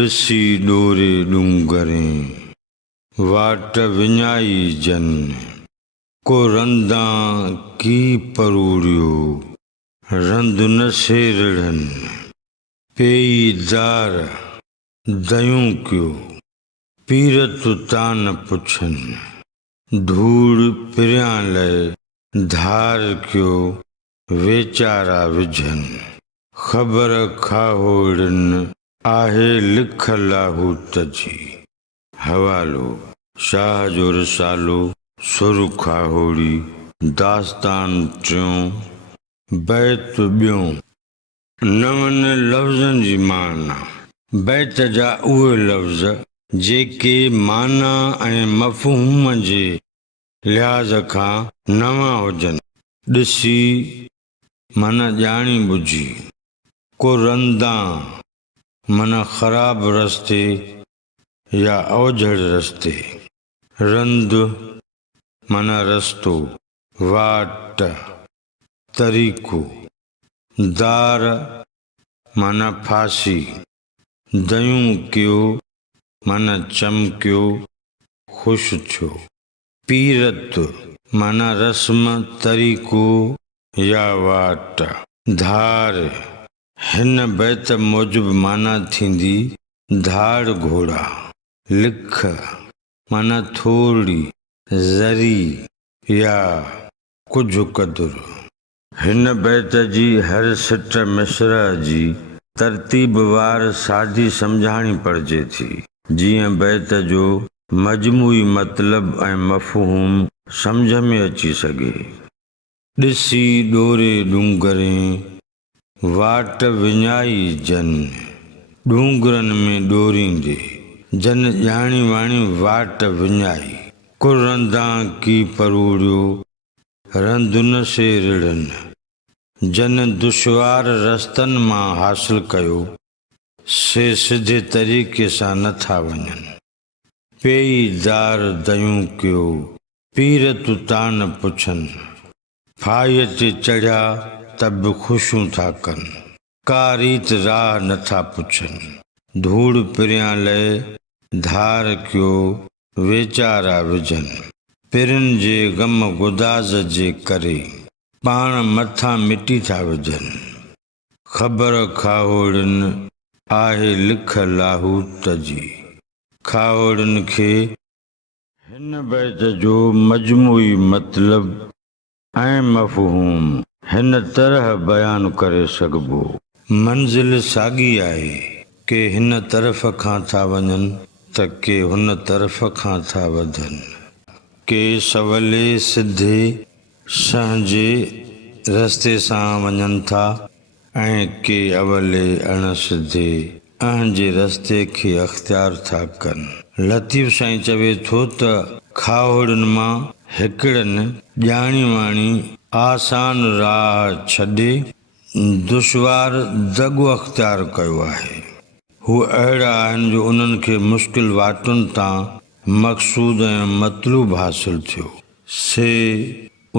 ॾिसी ॾोरे ॾूंगरें वाट विञाई जन को रंदां की परूड़ियो रंद न सेरड़न पेई दार दयूं क्यों पीरत तान पुछन धूड़ पिरियां लय धार क्यों वेचारा विझन ख़बर खाहोड़न आहे लिखल आहूत जी। हवालो शाह जो रिसालो सुर खाहोड़ी दास्तान टियों बैत ॿियों। नवनि लफ़्ज़नि जी माना बैत जा उहे लफ़्ज़ जेके माना ऐं मफ़हूम जे लिहाज़ खां नवां हुजनि। ॾिसी माना ॼाणी बुझी, को रंदां माना ख़राब रस्ते या अवझड़ रस्ते, रंद माना रस्तो, वाट तरीक़ो, दार माना फांसी, दयूं क्यों माना चमकियो खुश थियो, पीरत माना रस्म तरीक़ो या वाट, धार हिन बैत मूजिब माना थींदी धाड़ घोड़ा, लिख माना थोड़ी ज़री या कुझु क़दुरु। हिन बैत जी हर सिट मिसरा जी तरतीब वार सादी सम्झाणी पड़िजे थी जीअं बैत जो मजमूई मतिलब ऐं मफ़हूम सम्झ में अची सघे। ॾिसी ॾोरे ॾूंगरें वाट विञाई जन ॾूंगरनि में ॾोरींदे जन ॼाणी वाणी वाट विञाई को रंदां की परूड़ियो रंद न सेरड़न जन दुश्वार रस्तनि मां हासिल कयो से सिधे तरीक़े सां नथा वञनि। पेई दार दयूं क्यों पीरत तान पुछन फाईअ ते चढ़िया त बि ख़ुशियूं था कनि का रीत राह नथा पुछनि धूड़ पिरियां लय धार क्यों वेचारा विझन पिरनि जे ग़म गुदाज़ जे करे पाण मथां मिटी था विझनि। ख़बर खाहोड़न आहे लिखल आहूत जी। खाहोड़न खे हिन बैत जो मजमूई मतिलब ऐं मफ़हूम हिन तरह बयान करे सघिबो। मंज़िल साॻी आहे के हिन तरफ़ खां था वञनि त के हुन तरफ़ खां था वधनि, के सवले सिधे संहिंजे रस्ते सां वञनि था ऐं के अवले अण सिधे अहिंजे रस्ते खे अख़्तियार था कनि। लतीफ़ साईं चवे थो त खाहोड़नि मां हिकिड़नि ॼाणी वाणी आसान राह छॾे दुश्वार दॻो अख़्तियार कयो आहे। हू अहिड़ा आहिनि जो उन्हनि खे मुश्किल वाटुनि तां मक़सूद ऐं मतलूब हासिल थियो से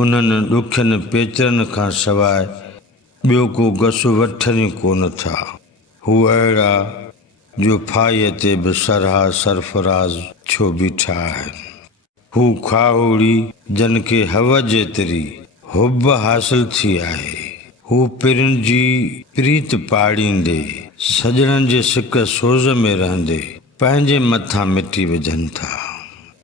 उन्हनि ॾुखियनि पेचरनि खां सवाइ ॿियो को घस वठनि कोन था। हू अहिड़ा जो फाईअ ते बि सरहा सरफराज़ छो बीठा आहिनि। हू खाहोड़ी जन खे हव जेतिरी हुब हासिल थी आहे। हू पिरनि जी प्रीत पाड़ींदे सजणनि जे सिक सोज़ में रहंदे पंहिंजे मथां मिटी विझनि था।